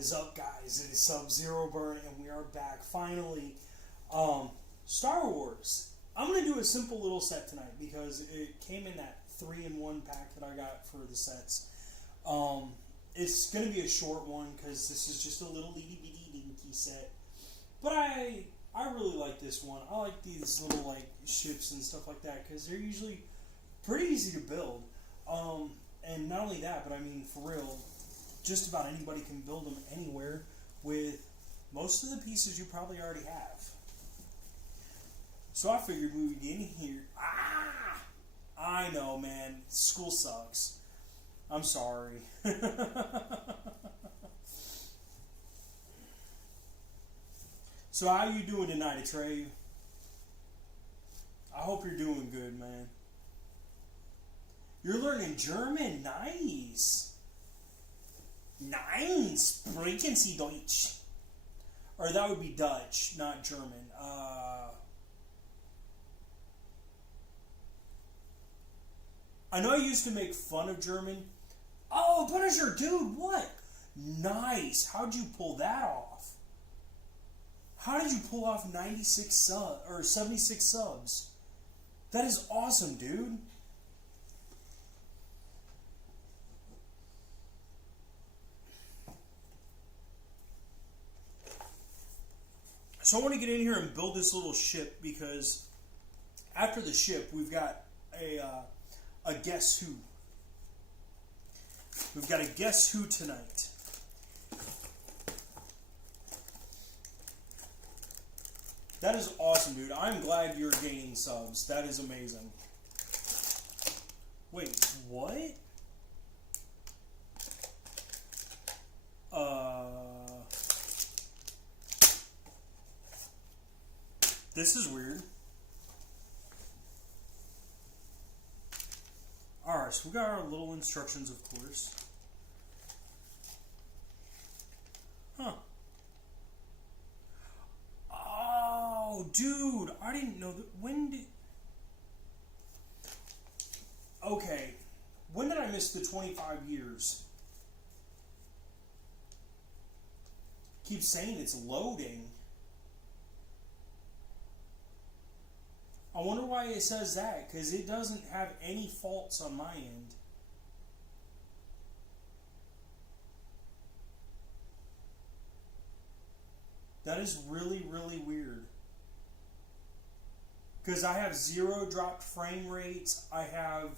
is up, guys? It is Subzeroburn, and we are back finally. Star Wars. I'm going to do a simple little set tonight because it came in that 3-in-1 pack that I got for the sets. It's going to be a short one because this is just a little itty-bitty dinky set. But I really like this one. I like these little like ships and stuff like that because they're usually pretty easy to build. And not only that, but I mean, for real, just about anybody can build them anywhere with most of the pieces you probably already have. So I figured we would get in here. I know, man. School sucks. I'm sorry. So how you doing tonight, Trey? I hope you're doing good, man. You're learning German. Nice. Nice. Sprechen Sie Deutsch. Or that would be Dutch, not German. I know I used to make fun of German. Oh, Punisher, dude, what? Nice. How'd you pull that off? How did you pull off 96 subs or 76 subs? That is awesome, dude. So I want to get in here and build this little ship because after the ship, we've got a Guess Who. We've got a Guess Who tonight. That is awesome, dude. I'm glad you're gaining subs. That is amazing. Wait, what? This is weird. Alright, so we got our little instructions, of course. Huh. Oh, dude, I didn't know that. When did... Okay. When did I miss the 25 years? Keep saying it's loading. I wonder why it says that, because it doesn't have any faults on my end. That is really, really weird. Because I have 0 dropped frame rates. I have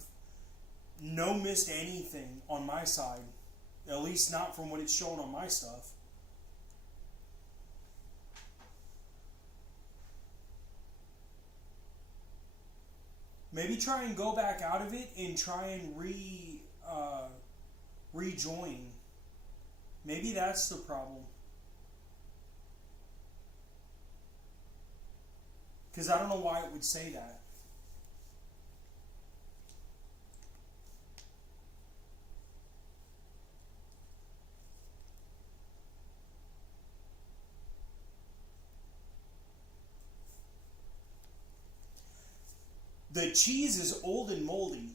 no missed anything on my side. At least not from what it's showing on my stuff. Maybe try and go back out of it and try and rejoin. Maybe that's the problem. Because I don't know why it would say that. The cheese is old and moldy.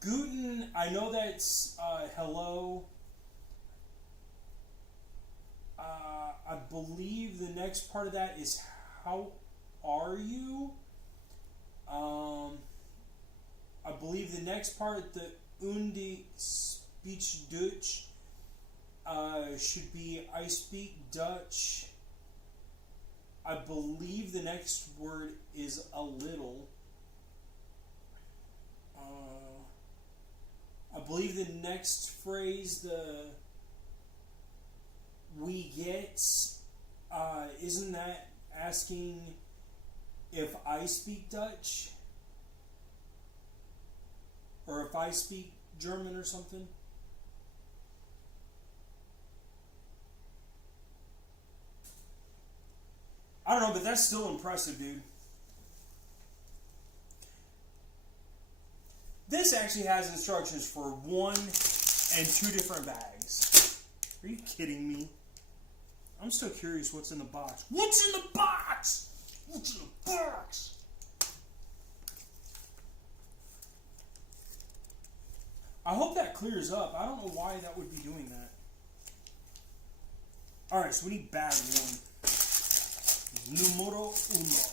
Guten, I know that's hello. I believe the next part of that is how are you? I believe the next part, the Unde speech Dutch, should be I speak Dutch. I believe the next word is a little. I believe the next phrase, the we get, isn't that asking if I speak Dutch? Or if I speak German or something? I don't know, but that's still impressive, dude. This actually has instructions for 1 and 2 different bags. Are you kidding me? I'm still curious what's in the box. What's in the box? What's in the box? I hope that clears up. I don't know why that would be doing that. Alright, so we need bag 1. Numero uno.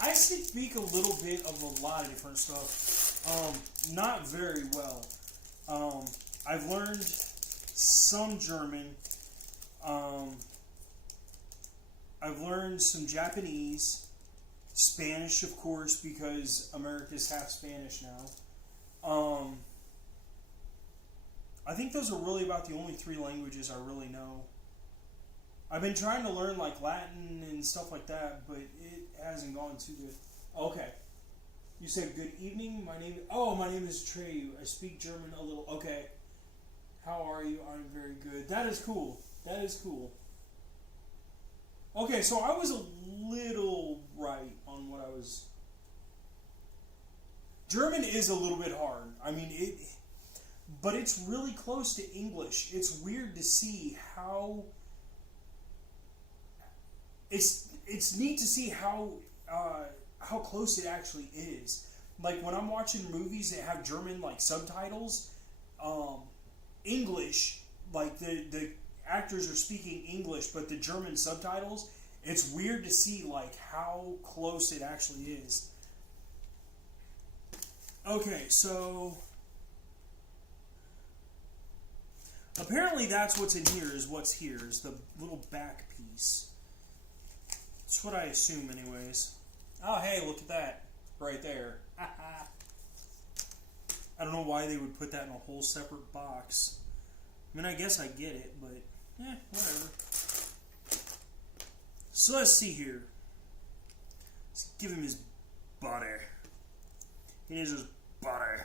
I speak a little bit of a lot of different stuff. Not very well. I've learned some German. I've learned some Japanese. Spanish, of course, because America's half Spanish now. I think those are really about the only 3 languages I really know. I've been trying to learn like Latin and stuff like that, but it hasn't gone too good. Okay. You said good evening. My name is Trey. I speak German a little. Okay. How are you? I'm very good. That is cool. That is cool. Okay, so I was a little right on what I was. German is a little bit hard. I mean, but it's really close to English. It's weird to see how. It's neat to see how close it actually is. Like when I'm watching movies that have German like subtitles, English, like the actors are speaking English, but the German subtitles, it's weird to see like how close it actually is. Okay, so apparently that's what's in here is what's here, is the little back piece. That's what I assume anyways. Oh hey, look at that. Right there. I don't know why they would put that in a whole separate box. I mean, I guess I get it, but whatever. So let's see here. Let's give him his body. He needs his body.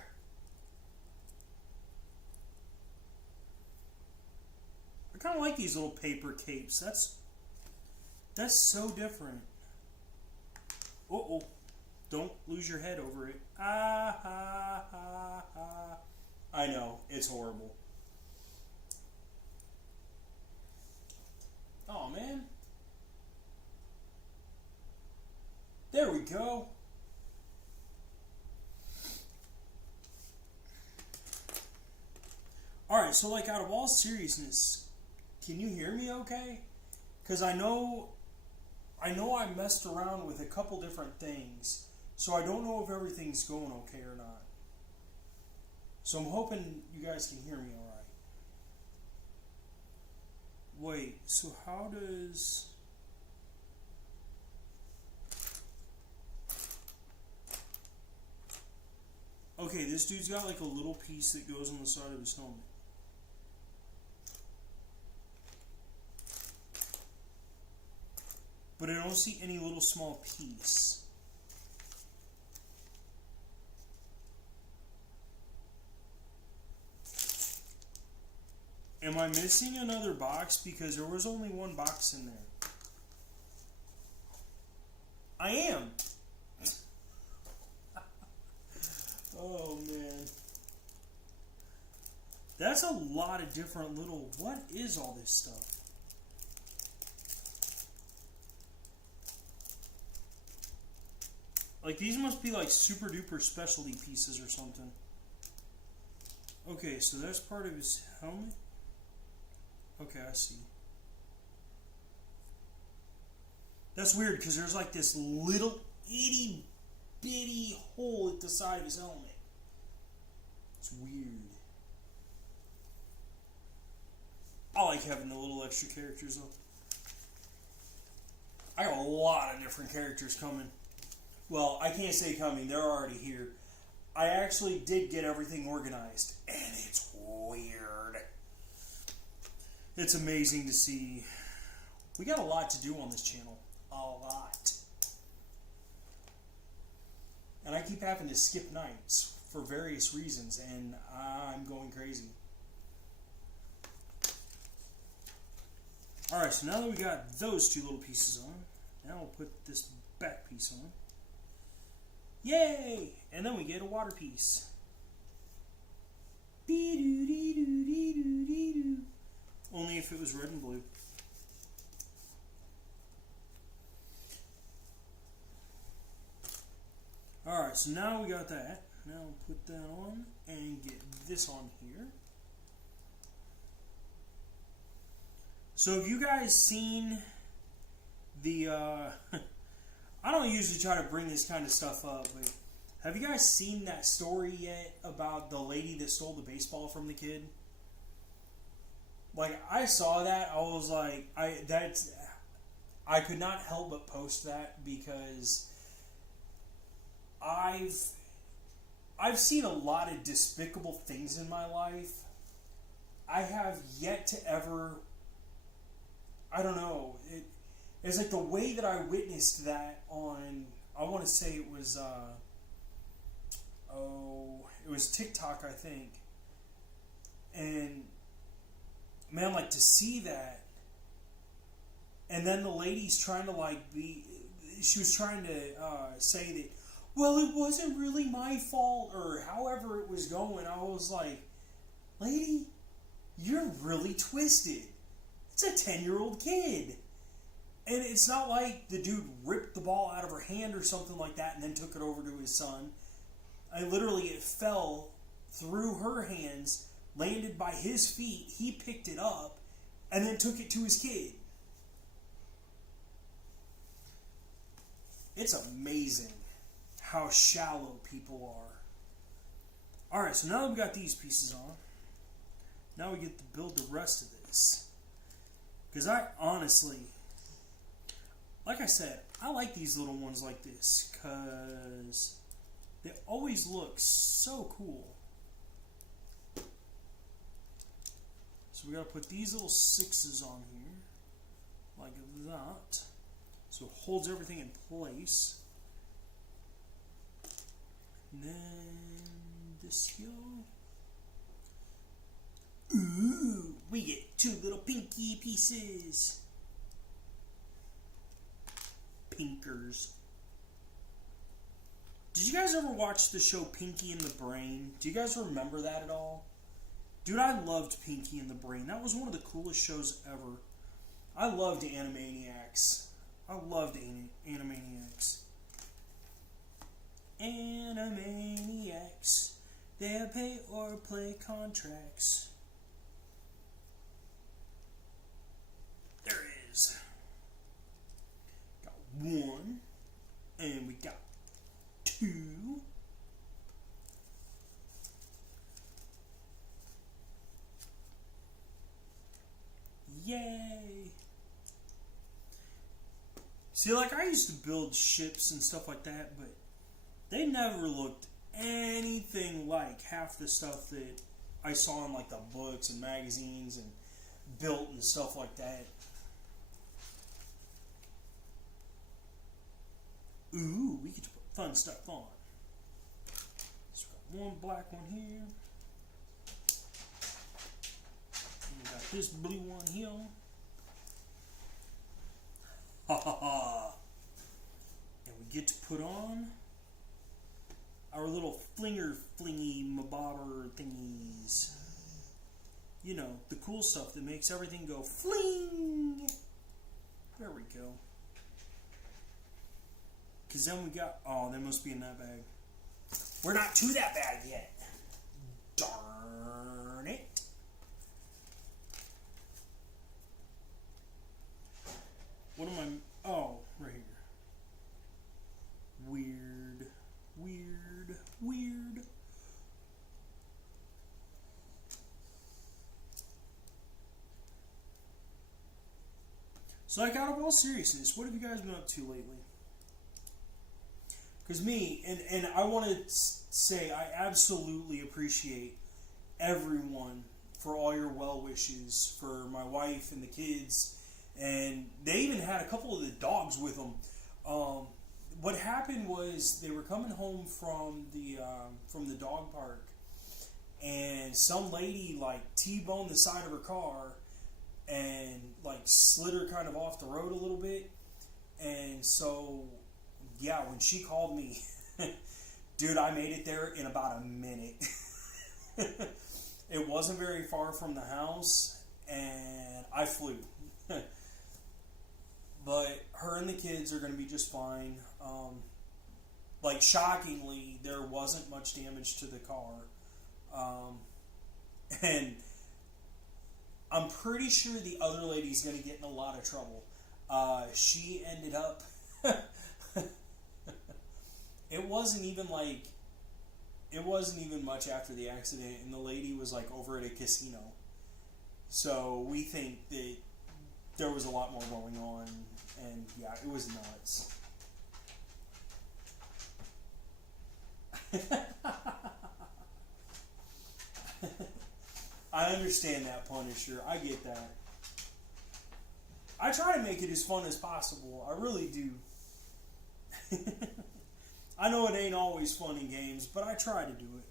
I kind of like these little paper capes. That's so different. Uh-oh. Don't lose your head over it. Ah, ha, ha, ha. I know. It's horrible. Oh, man. There we go. Alright, so like out of all seriousness, can you hear me okay? Because I know I messed around with a couple different things, so I don't know if everything's going okay or not. So I'm hoping you guys can hear me alright. Wait, so how does... Okay, this dude's got like a little piece that goes on the side of his helmet. But I don't see any little small piece. Am I missing another box? Because there was only one box in there. I am! Oh man. That's a lot of different little... What is all this stuff? Like these must be like super duper specialty pieces or something. Okay, so that's part of his helmet. Okay, I see. That's weird because there's like this little itty bitty hole at the side of his helmet. It's weird. I like having the little extra characters though. I got a lot of different characters coming. Well, I can't say coming, they're already here. I actually did get everything organized, and it's weird. It's amazing to see. We got a lot to do on this channel. A lot. And I keep having to skip nights for various reasons, and I'm going crazy. Alright, so now that we got those two little pieces on, now we'll put this back piece on. Yay! And then we get a water piece. Only if it was red and blue. Alright, so now we got that. Now put that on and get this on here. So have you guys seen the, I don't usually try to bring this kind of stuff up, but have you guys seen that story yet about the lady that stole the baseball from the kid? Like, I saw that, I was like, I could not help but post that because I've seen a lot of despicable things in my life. I have yet to ever, I don't know, it's like the way that I witnessed that on, I want to say it was, it was TikTok, I think. And, man, like, to see that, and then the lady's trying to, like, she was trying to say that, well, it wasn't really my fault, or however it was going. I was like, lady, you're really twisted. It's a 10-year-old kid. And it's not like the dude ripped the ball out of her hand or something like that and then took it over to his son. Literally, it fell through her hands, landed by his feet, he picked it up, and then took it to his kid. It's amazing how shallow people are. Alright, so now that we got these pieces on, now we get to build the rest of this. Because I honestly, like I said, I like these little ones like this because they always look so cool. So we got to put these little 6s on here, like that, so it holds everything in place. And then this here. Ooh, we get 2 little pinky pieces. Pinkers. Did you guys ever watch the show Pinky and the Brain? Do you guys remember that at all? Dude, I loved Pinky and the Brain. That was one of the coolest shows ever. I loved Animaniacs. I loved Animaniacs. Animaniacs. They pay or play contracts. There it is. Got 1. And we got 2. Yay! See, like, I used to build ships and stuff like that, but they never looked anything like half the stuff that I saw in, like, the books and magazines and built and stuff like that. Ooh, we get to put fun stuff on. So we got 1 black one here. And we got this blue one here. Ha ha ha. And we get to put on our little flingy mabobber thingies. You know, the cool stuff that makes everything go fling. There we go. Because then we got, oh, they must be in that bag. We're not to that bag yet. Darn it. What am I, oh, right here. Weird, weird, weird. So, like, out of all seriousness, what have you guys been up to lately? Because me, and I want to say I absolutely appreciate everyone for all your well wishes for my wife and the kids, and they even had a couple of the dogs with them. What happened was they were coming home from the dog park, and some lady like T-boned the side of her car and like slid her kind of off the road a little bit, and so. Yeah, when she called me, dude, I made it there in about a minute. It wasn't very far from the house, and I flew. But her and the kids are going to be just fine. like, shockingly, there wasn't much damage to the car. And I'm pretty sure the other lady's going to get in a lot of trouble. She ended up... It wasn't even much after the accident, and the lady was, like, over at a casino. So we think that there was a lot more going on, and yeah, it was nuts. I understand that, Punisher. I get that. I try to make it as fun as possible. I really do. I know it ain't always fun in games, but I try to do it.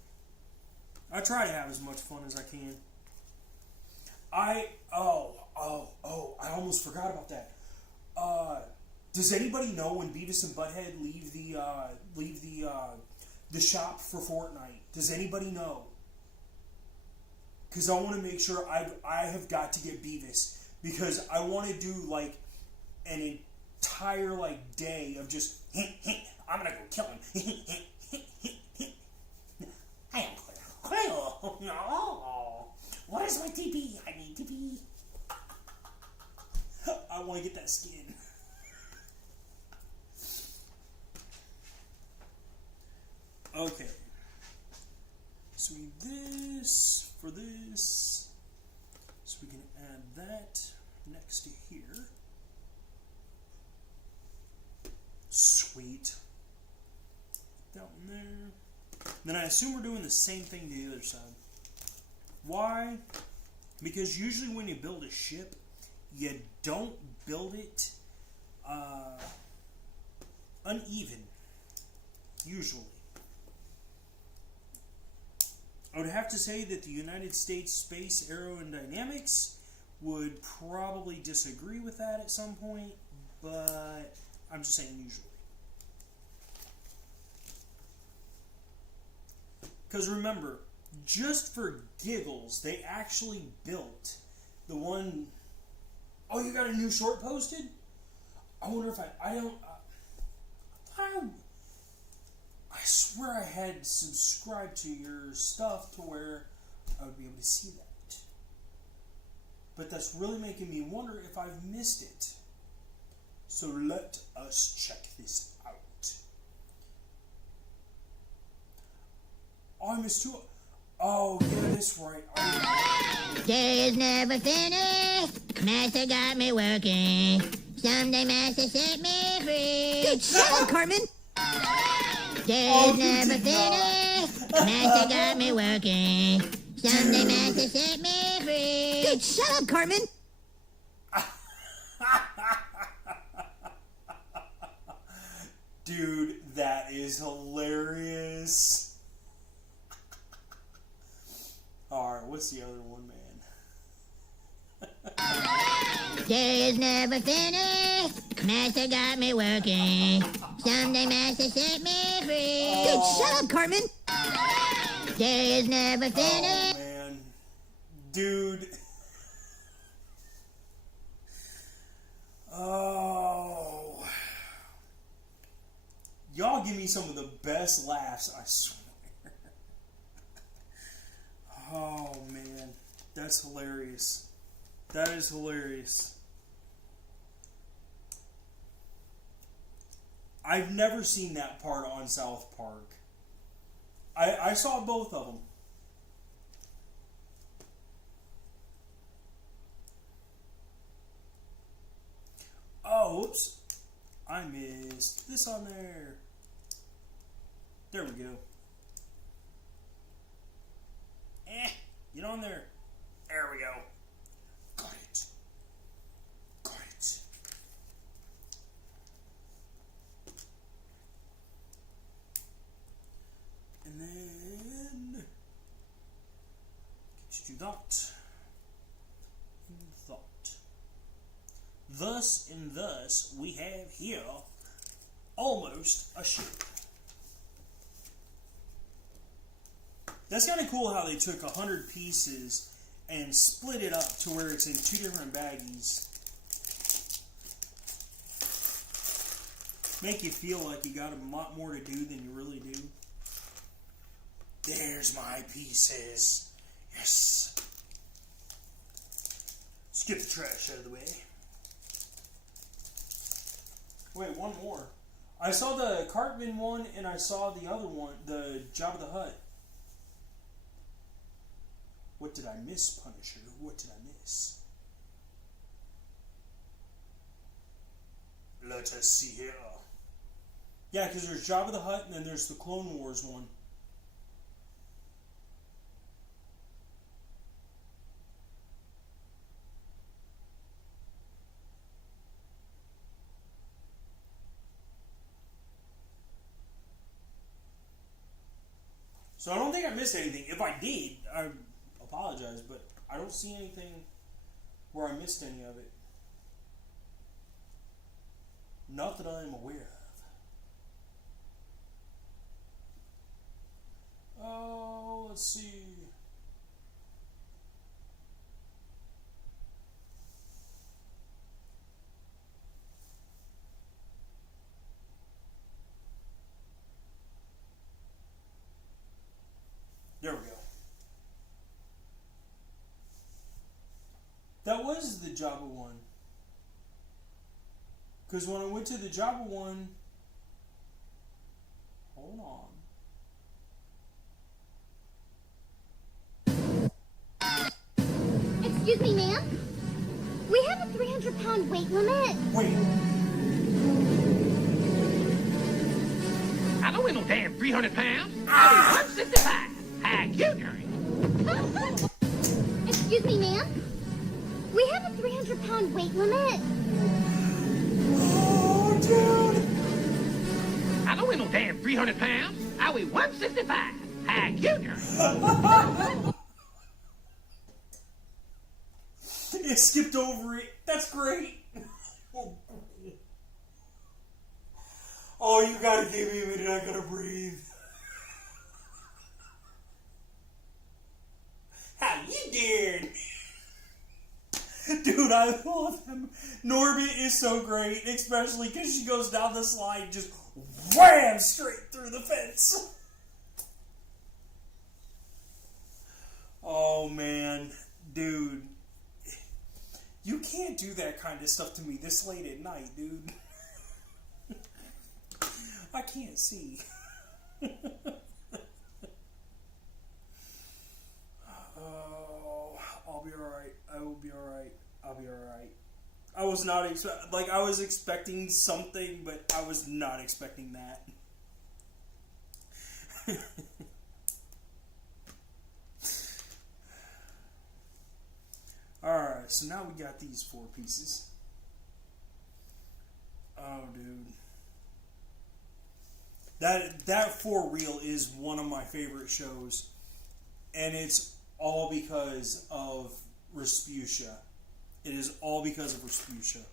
I try to have as much fun as I can. I almost forgot about that. Does anybody know when Beavis and Butthead leave the shop for Fortnite? Does anybody know? Because I want to make sure I have got to get Beavis, because I want to do like an entire like day of just I'm gonna go kill him. I am clear. No. What is my TP? I need TP. I want to get that skin. Okay. So we need this for this. So we can add that next to here. Sweet. That one there. Then I assume we're doing the same thing to the other side. Why? Because usually when you build a ship, you don't build it uneven. Usually. I would have to say that the United States Space Aerodynamics would probably disagree with that at some point, but I'm just saying usually. Because remember, just for giggles, they actually built the one... Oh, you got a new short posted? I wonder if I swear I had subscribed to your stuff to where I would be able to see that. But that's really making me wonder if I've missed it. So let us check this out. Oh, I missed two. Oh, yeah, that's right. Day is never finished. Master got me working. Someday Master set me free. Dude, shut up, Carmen. Day is never finished. Master got me working. Someday Master set me free. Dude, shut up, Carmen. Dude, that is hilarious. Alright, what's the other one, man? Day is never finished. Master got me working. Someday Master set me free. Dude, shut up, Carmen. Day is never finished. Oh, man. Dude. Oh. Y'all give me some of the best laughs, I swear. Oh, man. That's hilarious. That is hilarious. I've never seen that part on South Park. I saw both of them. Oh, whoops. I missed this on there. There we go. Get on there. There we go. Got it. Got it. And then get you to that. And that. Thus and thus we have here almost a ship. That's kind of cool how they took 100 pieces and split it up to where it's in 2 different baggies. Make you feel like you got a lot more to do than you really do. There's my pieces. Yes. Let's get the trash out of the way. Wait, one more. I saw the Cartman one, and I saw the other one, the Jabba the Hutt. What did I miss, Punisher? What did I miss? Let us see here. Yeah, because there's Jabba the Hutt, and then there's the Clone Wars one. So I don't think I missed anything. If I did, I apologize, but I don't see anything where I missed any of it. Not that I'm aware of. Oh, let's see. There we go. That was the Jabba one. Because when I went to the Jabba one... Hold on. Excuse me, ma'am? We have a 300-pound weight limit. Wait. I don't weigh no damn 300 pounds. I weigh 165. How you doing? Excuse me, ma'am? We have a 300-pound weight limit. Oh, dude. I don't weigh no damn 300 pounds. I weigh 165. How you doing? It skipped over it. That's great. Oh, you gotta give me a minute. I gotta breathe. How you doing? Dude, I love him. Norbit is so great, especially because she goes down the slide and just wham straight through the fence. Oh man, dude. You can't do that kind of stuff to me this late at night, dude. I can't see. Oh, I'll be alright. I will be alright. I'll be alright. I was not I was expecting something, but I was not expecting that. Alright, so now we got these 4 pieces. Oh, dude. That for real is one of my favorite shows. And it's all because of Respucia. It is all because of Respucia.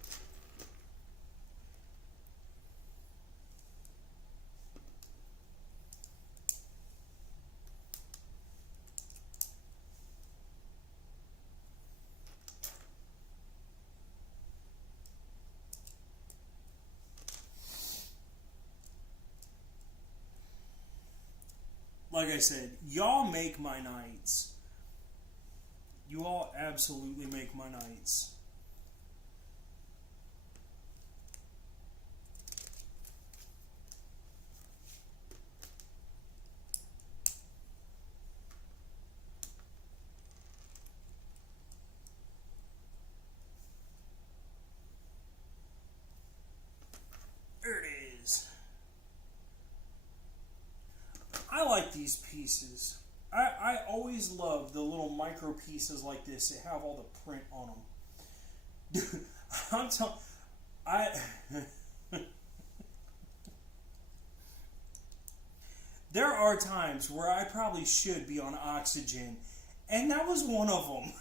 Like I said, y'all make my nights. You all absolutely make my nights. There it is. I like these pieces. I always love the little micro pieces like this that have all the print on them. Dude, I'm telling... There are times where I probably should be on oxygen, and that was one of them.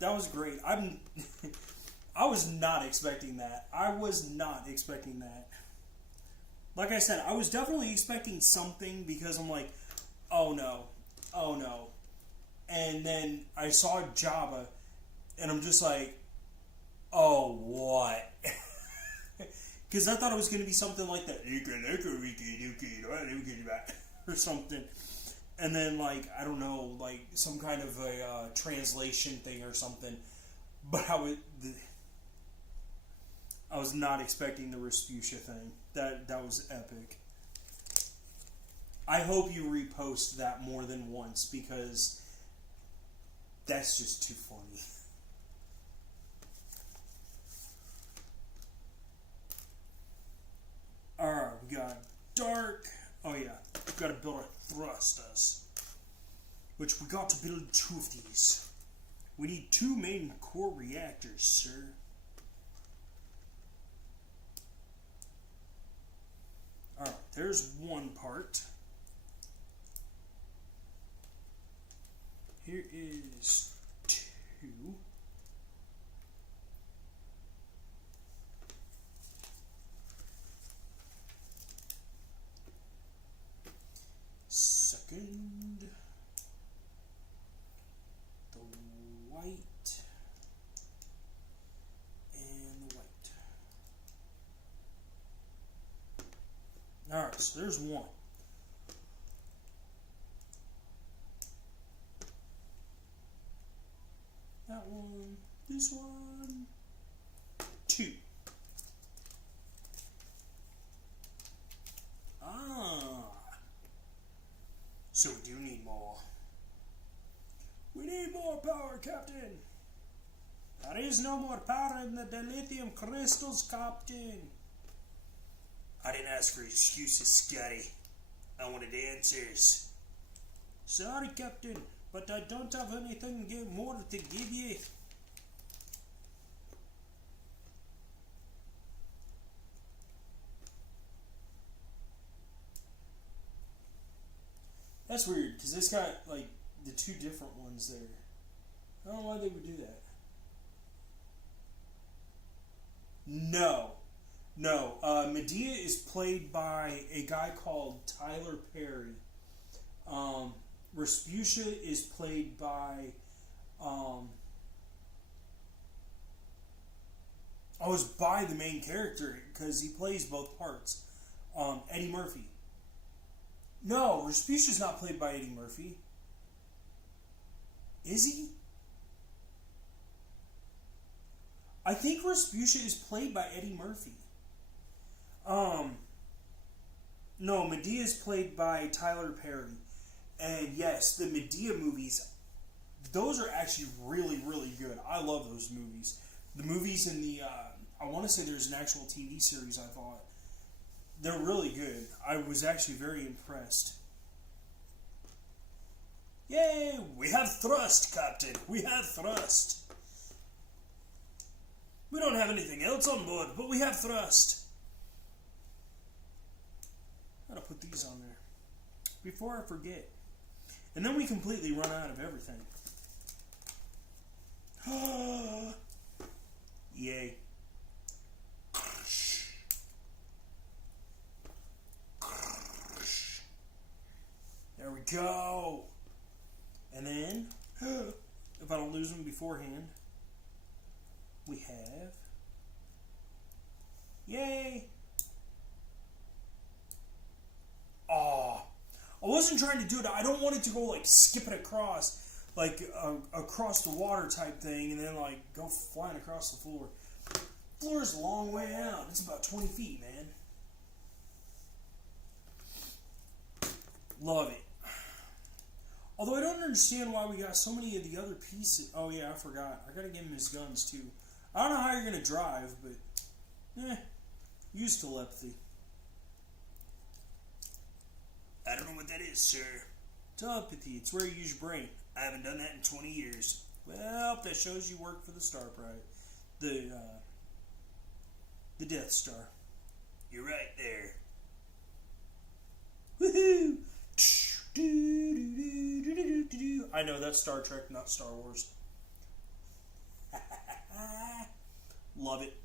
That was great. I was not expecting that. I was not expecting that. Like I said, I was definitely expecting something because I'm like, oh no, oh no. And then I saw Jabba, and I'm just like, Oh, what? Because I thought it was going to be something like that. Or something. And then, like, I don't know, like, some kind of a translation thing or something. But I was not expecting the Respucia thing. That was epic. I hope you repost that more than once, because that's just too funny. Alright, we got dark. Oh yeah, we've got to build our thrusters. Which we got to build 2 of these. We need 2 main core reactors, sir. Alright, there's one part. Here is 2. Second, the white and the white. Alright, so there's one. That one, this one, 2. So we do need more. We need more power, Captain. There is no more power in the dilithium crystals, Captain. I didn't ask for excuses, Scotty. I wanted answers. Sorry, Captain, but I don't have anything more to give you. That's weird, because it's got, like, the 2 different ones there. I don't know why they would do that. No. Medea is played by a guy called Tyler Perry. Respucia is played by, it's by the main character, because he plays both parts. Eddie Murphy. No, Respucia's not played by Eddie Murphy. Is he? I think Respucia is played by Eddie Murphy. No, Medea is played by Tyler Perry. And yes, the Medea movies, those are actually really, really good. I love those movies. The movies in the, I want to say there's an actual TV series, I thought. They're really good. I was actually very impressed. Yay! We have thrust, Captain. We have thrust. We don't have anything else on board, but we have thrust. Gotta put these on there before I forget. And then we completely run out of everything. Yay. There we go. And then, if I don't lose them beforehand, we have, yay. I wasn't trying to do it. I don't want it to go like skipping across, like across the water type thing, and then like go flying across the floor. The floor is a long way out. It's about 20 feet, man. Love it. Although I don't understand why we got so many of the other pieces. Oh yeah, I forgot. I gotta give him his guns too. I don't know how you're gonna drive, but use telepathy. I don't know what that is, sir. Telepathy, it's where you use your brain. I haven't done that in 20 years. Well, that shows you work for the Star Pride. The Death Star. You're right there. Woohoo! I know, that's Star Trek, not Star Wars. Love it.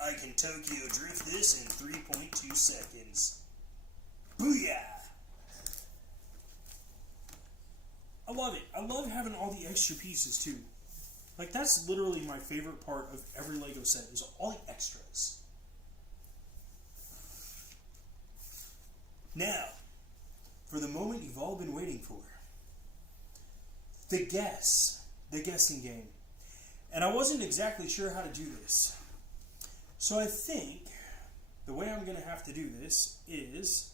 I can Tokyo drift this in 3.2 seconds. Booyah! I love it. I love having all the extra pieces too. Like, that's literally my favorite part of every Lego set, is all the extras. Now, for the moment you've all been waiting for. The guessing game. And I wasn't exactly sure how to do this. So I think the way I'm going to have to do this is,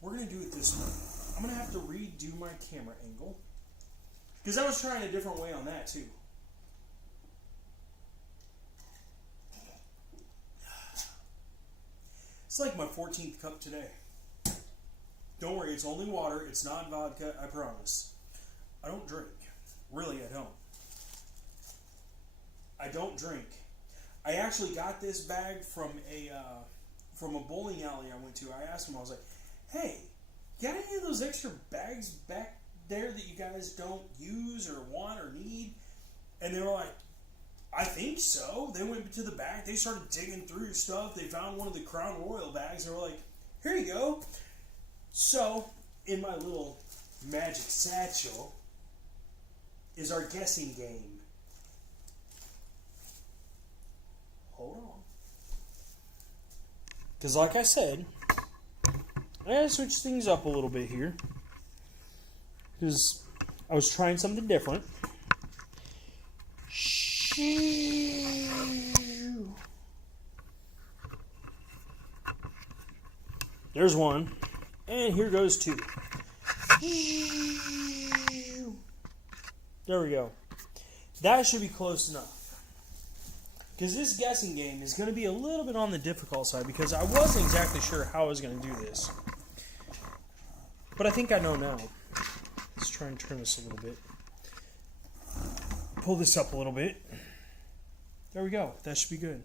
we're going to do it this way. I'm going to have to redo my camera angle. Because I was trying a different way on that too. It's like my 14th cup today. Don't worry, it's only water. It's not vodka, I promise. I don't drink. Really, I don't. I don't drink. I actually got this bag from a bowling alley I went to. I asked them, I was like, hey, got any of those extra bags back there that you guys don't use or want or need? And they were like, I think so. They went to the back. They started digging through stuff. They found one of the Crown Royal bags. They were like, here you go. So, in my little magic satchel is our guessing game. Hold on. Because like I said, I gotta switch things up a little bit here. Because I was trying something different. There's one. And here goes two. There we go. That should be close enough. Because this guessing game is going to be a little bit on the difficult side, because I wasn't exactly sure how I was going to do this. But I think I know now. Let's try and turn this a little bit. Pull this up a little bit. There we go. That should be good.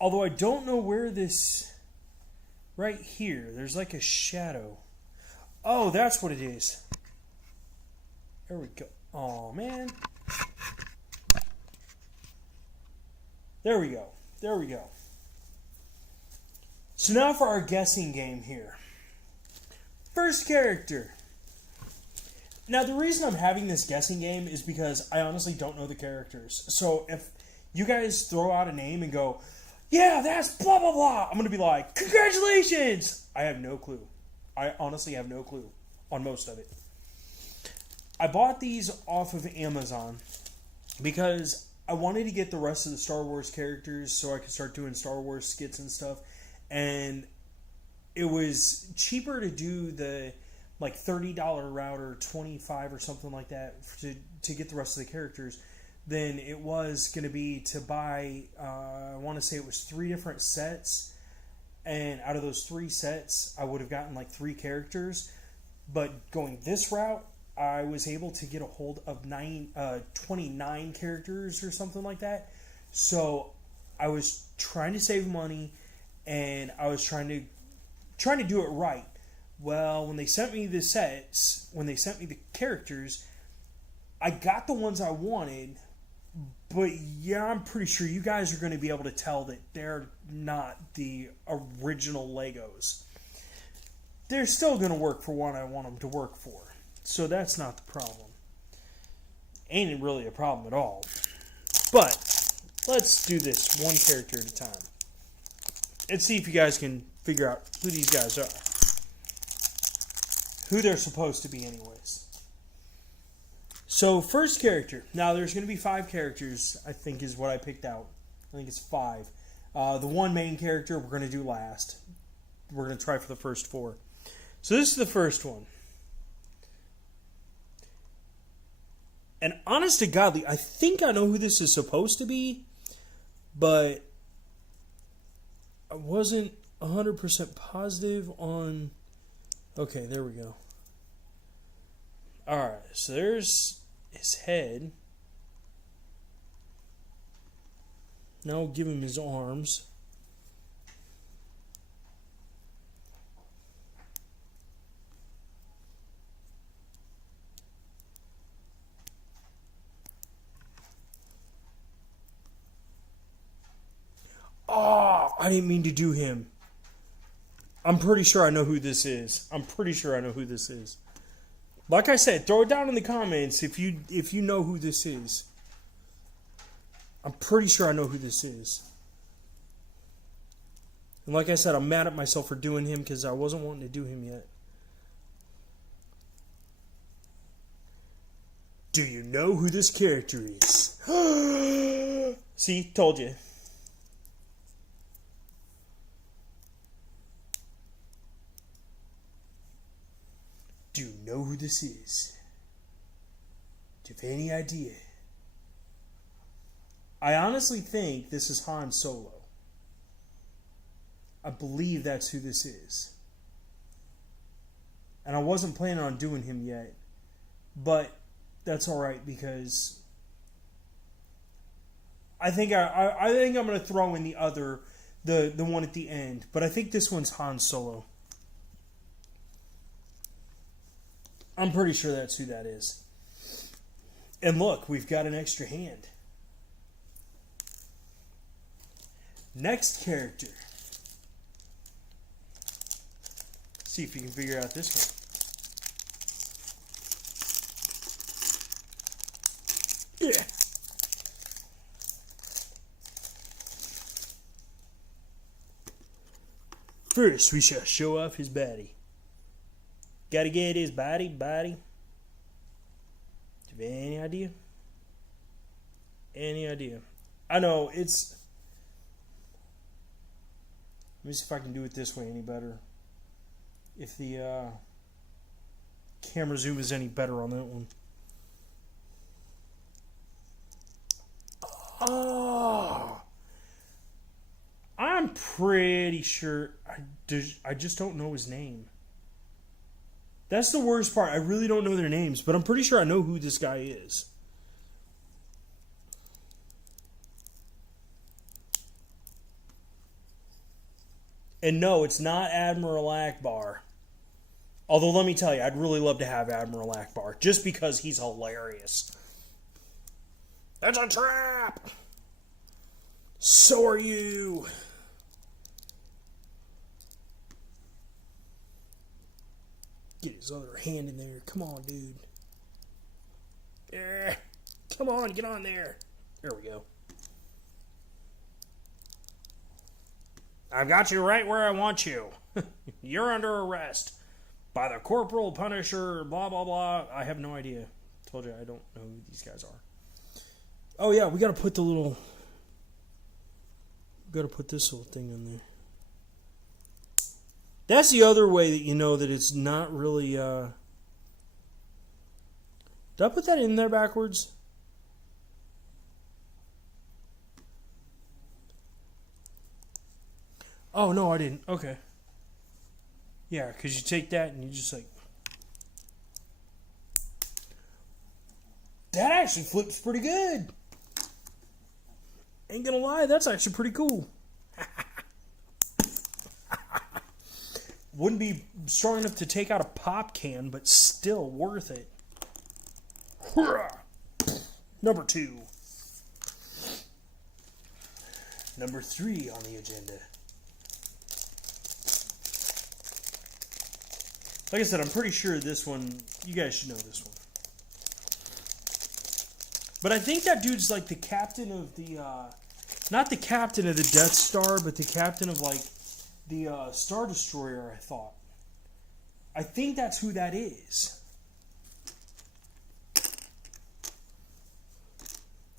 Although I don't know where this... Right here, there's like a shadow. Oh, that's what it is. There we go. Oh, man. There we go. There we go. So now for our guessing game here. First character. Now, the reason I'm having this guessing game is because I honestly don't know the characters. So if you guys throw out a name and go, yeah, that's blah, blah, blah, I'm going to be like, congratulations! I have no clue. I honestly have no clue on most of it. I bought these off of Amazon because I wanted to get the rest of the Star Wars characters so I could start doing Star Wars skits and stuff. And it was cheaper to do the like $30 route or $25 or something like that to get the rest of the characters than it was going to be to buy, I want to say it was 3 different sets. And out of those 3 sets, I would have gotten like 3 characters. But going this route, I was able to get a hold of 29 characters or something like that. So I was trying to save money, and I was trying to do it right. Well, when they sent me the sets, when they sent me the characters, I got the ones I wanted. But yeah, I'm pretty sure you guys are going to be able to tell that they're not the original Legos. They're still going to work for what I want them to work for. So that's not the problem. Ain't really a problem at all. But let's do this one character at a time. And see if you guys can figure out who these guys are. Who they're supposed to be anyways. So first character. Now there's going to be 5 characters, I think is what I picked out. I think it's 5. The one main character we're going to do last. We're going to try for the first 4. So this is the first one. And honest to godly, I think I know who this is supposed to be, but I wasn't 100% positive on... Okay, there we go. Alright, so there's his head. Now we'll give him his arms. Oh, I didn't mean to do him. I'm pretty sure I know who this is. Like I said, throw it down in the comments if you know who this is. I'm pretty sure I know who this is. And like I said, I'm mad at myself for doing him because I wasn't wanting to do him yet. Do you know who this character is? See, told you. Do you know who this is? Do you have any idea? I honestly think this is Han Solo. I believe that's who this is. And I wasn't planning on doing him yet. But that's alright because I think I'm going to throw in the other, the one at the end. But I think this one's Han Solo. I'm pretty sure that's who that is. And look, we've got an extra hand. Next character. See if you can figure out this one. Yeah. First, we shall show off his body. Gotta get his body. Do you have any idea? Any idea? I know, it's... Let me see if I can do it this way any better. If the camera zoom is any better on that one. Oh! I'm pretty sure... I just don't know his name. That's the worst part. I really don't know their names, but I'm pretty sure I know who this guy is. And no, it's not Admiral Akbar. Although, let me tell you, I'd really love to have Admiral Akbar, just because he's hilarious. That's a trap! So are you! Get his other hand in there. Come on, dude. Yeah. Come on, get on there. There we go. I've got you right where I want you. You're under arrest. By the Corporal Punisher, blah, blah, blah. I have no idea. Told you I don't know who these guys are. Oh, yeah, we got to put the little... Got to put this little thing in there. That's the other way that you know that it's not really... Did I put that in there backwards? Oh, no, I didn't. Okay. Yeah, because you take that and you just like... That actually flips pretty good. Ain't gonna lie, that's actually pretty cool. Wouldn't be strong enough to take out a pop can, but still worth it. Number 2. Number 3 on the agenda. Like I said, I'm pretty sure this one, you guys should know this one. But I think that dude's like the captain of the, not the captain of the Death Star, but the captain of like the Star Destroyer, I thought. I think that's who that is.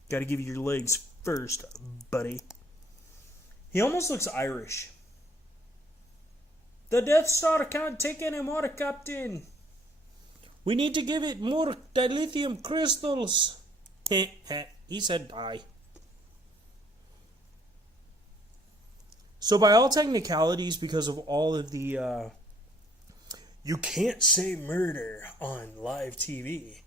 Gotta give you your legs first, buddy. He almost looks Irish. The Death Star can't take any more, Captain. We need to give it more dilithium crystals. He said die. So by all technicalities, because of all of the... you can't say murder on live TV.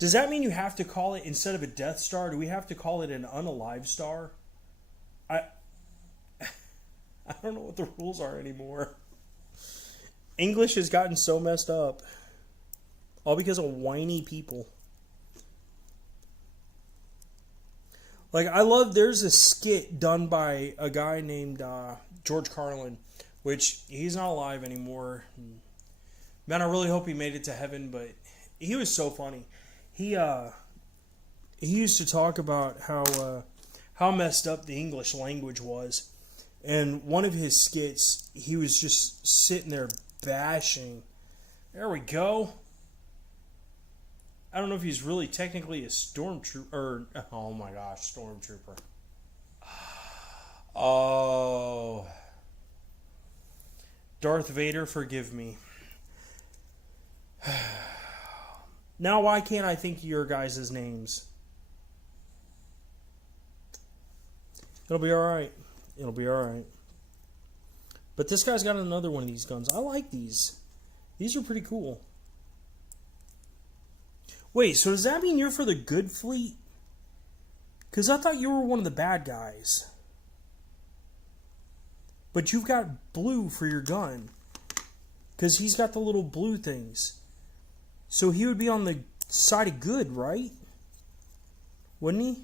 Does that mean you have to call it, instead of a Death Star, do we have to call it an unalive star? I don't know what the rules are anymore. English has gotten so messed up. All because of whiny people. Like, I love, there's a skit done by a guy named George Carlin, which he's not alive anymore. Man, I really hope he made it to heaven, but he was so funny. He he used to talk about how messed up the English language was. And one of his skits, he was just sitting there bashing. There we go. I don't know if he's really technically a stormtrooper. Or, oh my gosh, stormtrooper. Oh. Darth Vader, forgive me. Now, why can't I think of your guys' names? It'll be alright. It'll be alright. But this guy's got another one of these guns. I like these. These are pretty cool. Wait, so does that mean you're for the good fleet? Because I thought you were one of the bad guys. But you've got blue for your gun. Because he's got the little blue things. So he would be on the side of good, right? Wouldn't he?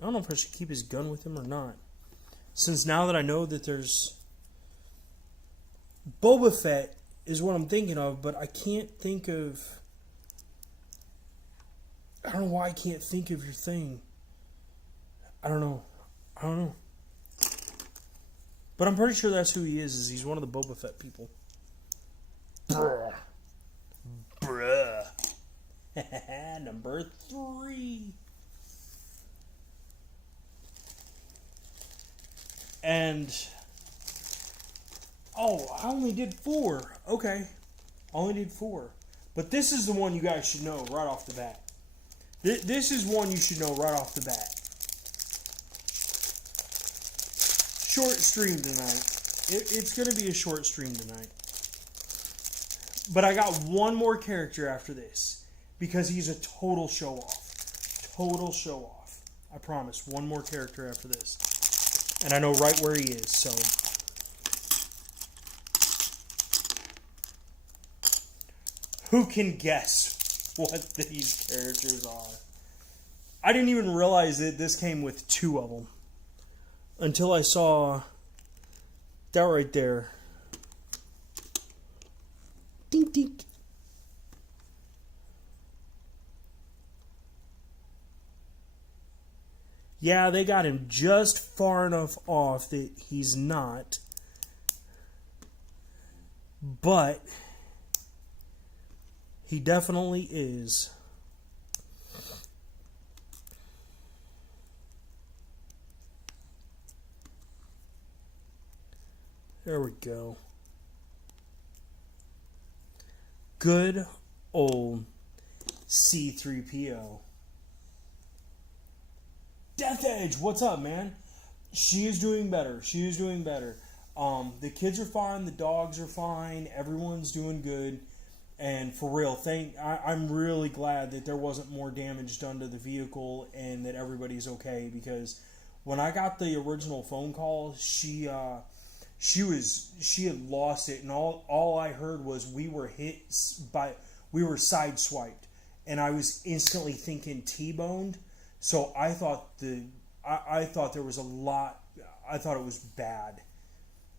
I don't know if I should keep his gun with him or not. Since now that I know that there's... Boba Fett is what I'm thinking of, but I can't think of... I don't know why I can't think of your thing. I don't know. But I'm pretty sure that's who he is he's one of the Boba Fett people. Bruh. Number 3. And... Oh, I only did 4. Okay. I only did 4. But this is the one you guys should know right off the bat. This is one you should know right off the bat. Short stream tonight. It's going to be a short stream tonight. But I got one more character after this. Because he's a total show-off. Total show-off. I promise. One more character after this. And I know right where he is, so... Who can guess what these characters are? I didn't even realize that this came with 2 of them. Until I saw that right there. Dink, dink. Yeah, they got him just far enough off that he's not. But he definitely is. There we go. Good old C-3PO. Death Edge, what's up, man? She is doing better. She is doing better. The kids are fine. The dogs are fine. Everyone's doing good. And for real, I'm really glad that there wasn't more damage done to the vehicle and that everybody's okay. Because when I got the original phone call, she had lost it, and all I heard was we were sideswiped, and I was instantly thinking T-boned. So I thought I thought there was a lot. I thought it was bad.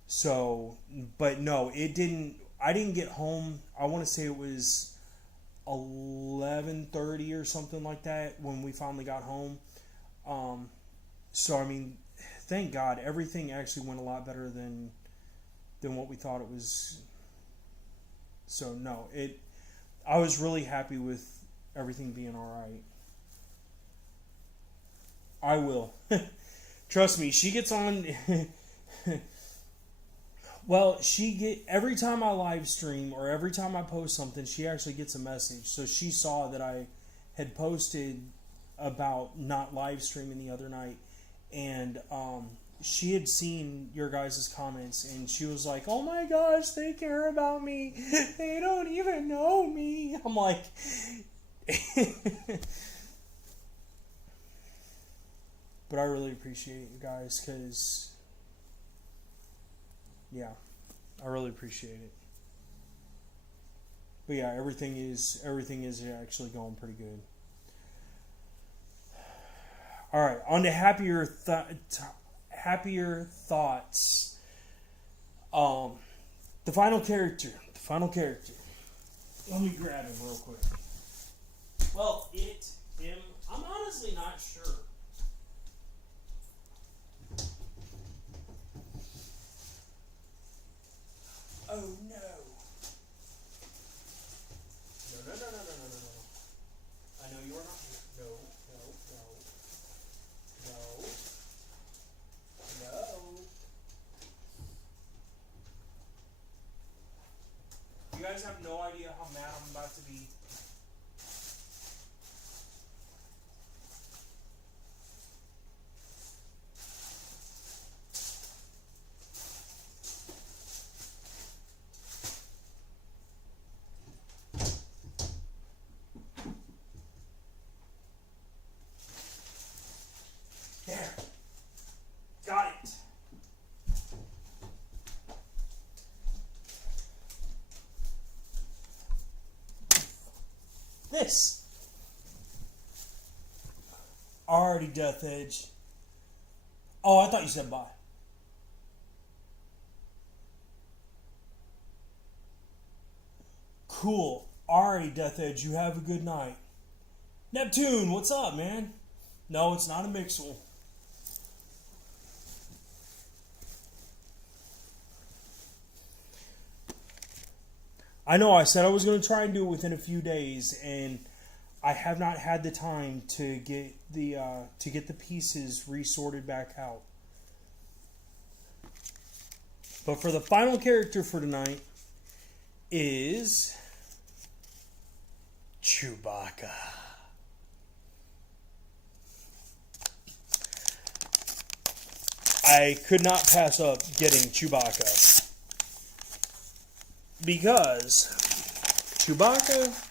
So, but no, it didn't. I didn't get home. I want to say it was 11:30 or something like that when we finally got home. So I mean, thank God, everything actually went a lot better than what we thought it was. So no, I was really happy with everything being all right. I will. Trust me, she gets on. Well, every time I live stream or every time I post something, she actually gets a message. So she saw that I had posted about not live streaming the other night, and she had seen your guys' comments, and she was like, "Oh my gosh, they care about me. They don't even know me." I'm like, but I really appreciate you guys, because, yeah, I really appreciate it. But yeah, everything is actually going pretty good. All right, on to happier thoughts. The final character. Let me grab him real quick. Well, it I'm honestly not sure. Oh no. No. I know you are not here. No. You guys have no idea how mad I'm about to be. There. Got it. This. Already Death Edge. Oh, I thought you said bye. Cool. Alrighty, Death Edge, you have a good night. Neptune, what's up, man? No, it's not a Mixel. I know I said I was going to try and do it within a few days, and I have not had the time to get the pieces resorted back out. But for the final character for tonight is Chewbacca. I could not pass up getting Chewbacca because Chewbacca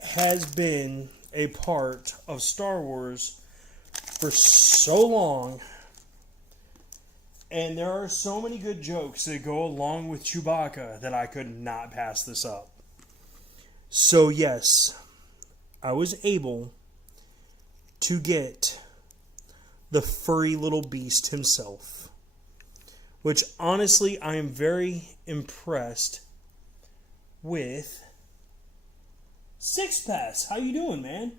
has been a part of Star Wars for so long, and there are so many good jokes that go along with Chewbacca that I could not pass this up. So yes, I was able to get the furry little beast himself, which honestly I am very impressed with. Six Pass, how you doing, man?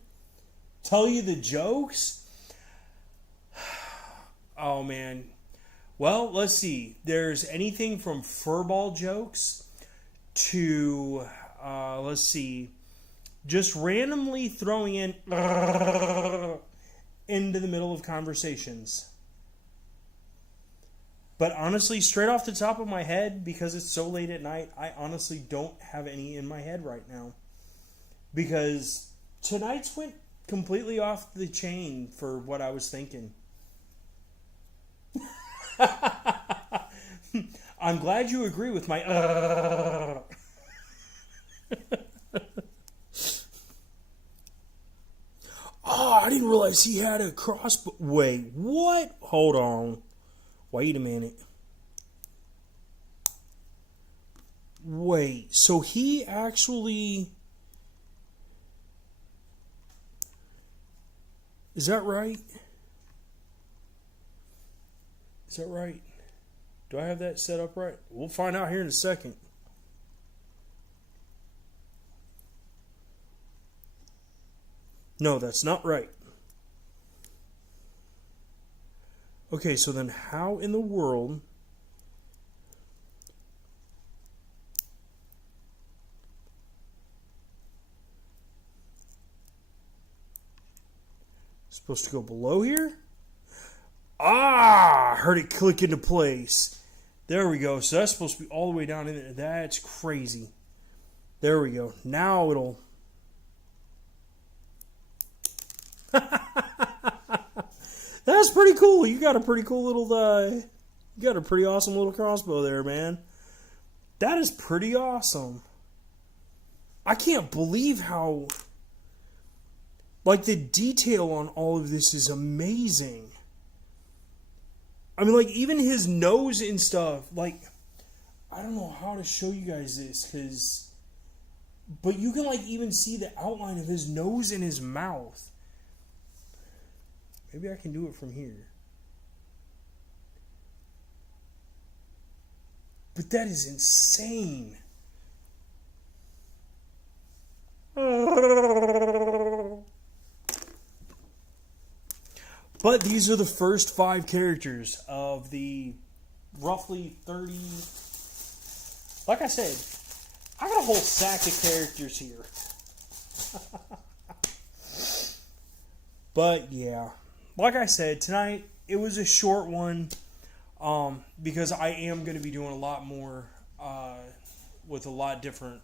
Tell you the jokes? Oh man. Well, let's see. There's anything from furball jokes to let's see, just randomly throwing in into the middle of conversations. But honestly, straight off the top of my head, because it's so late at night, I honestly don't have any in my head right now. Because tonight's went completely off the chain for what I was thinking. I'm glad you agree with my Oh, I didn't realize he had a crossbow. Wait, what? Hold on. Wait a minute. Wait, so he actually... Is that right? Is that right? Do I have that set up right? We'll find out here in a second. No, that's not right. Okay, so then how in the world... Supposed to go below here? Ah! Heard it click into place. There we go. So that's supposed to be all the way down in there. That's crazy. There we go. Now it'll... That's pretty cool. You got a pretty cool little... you got a pretty awesome little crossbow there, man. That is pretty awesome. I can't believe how... Like, the detail on all of this is amazing. I mean, like, even his nose and stuff, like, I don't know how to show you guys this, because... But you can, like, even see the outline of his nose and his mouth. Maybe I can do it from here. But that is insane. But these are the first 5 characters of the roughly 30. Like I said, I got a whole sack of characters here. But yeah, like I said, tonight it was a short one because I am going to be doing a lot more with a lot of different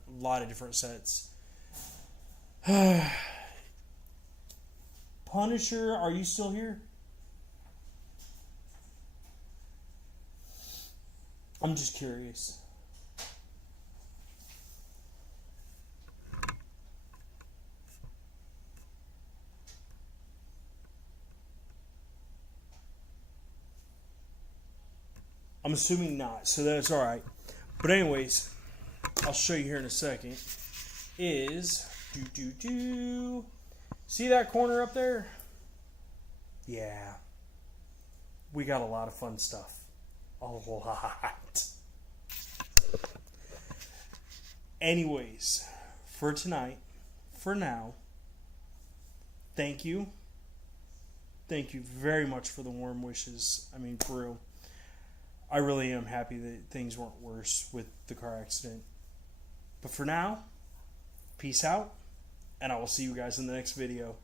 sets. Punisher, are you still here? I'm just curious. I'm assuming not, so that's alright. But anyways, I'll show you here in a second. See that corner up there? Yeah. We got a lot of fun stuff. A lot. Anyways, for tonight, for now, thank you. Thank you very much for the warm wishes. I mean, for real. I really am happy that things weren't worse with the car accident. But for now, peace out, and I will see you guys in the next video.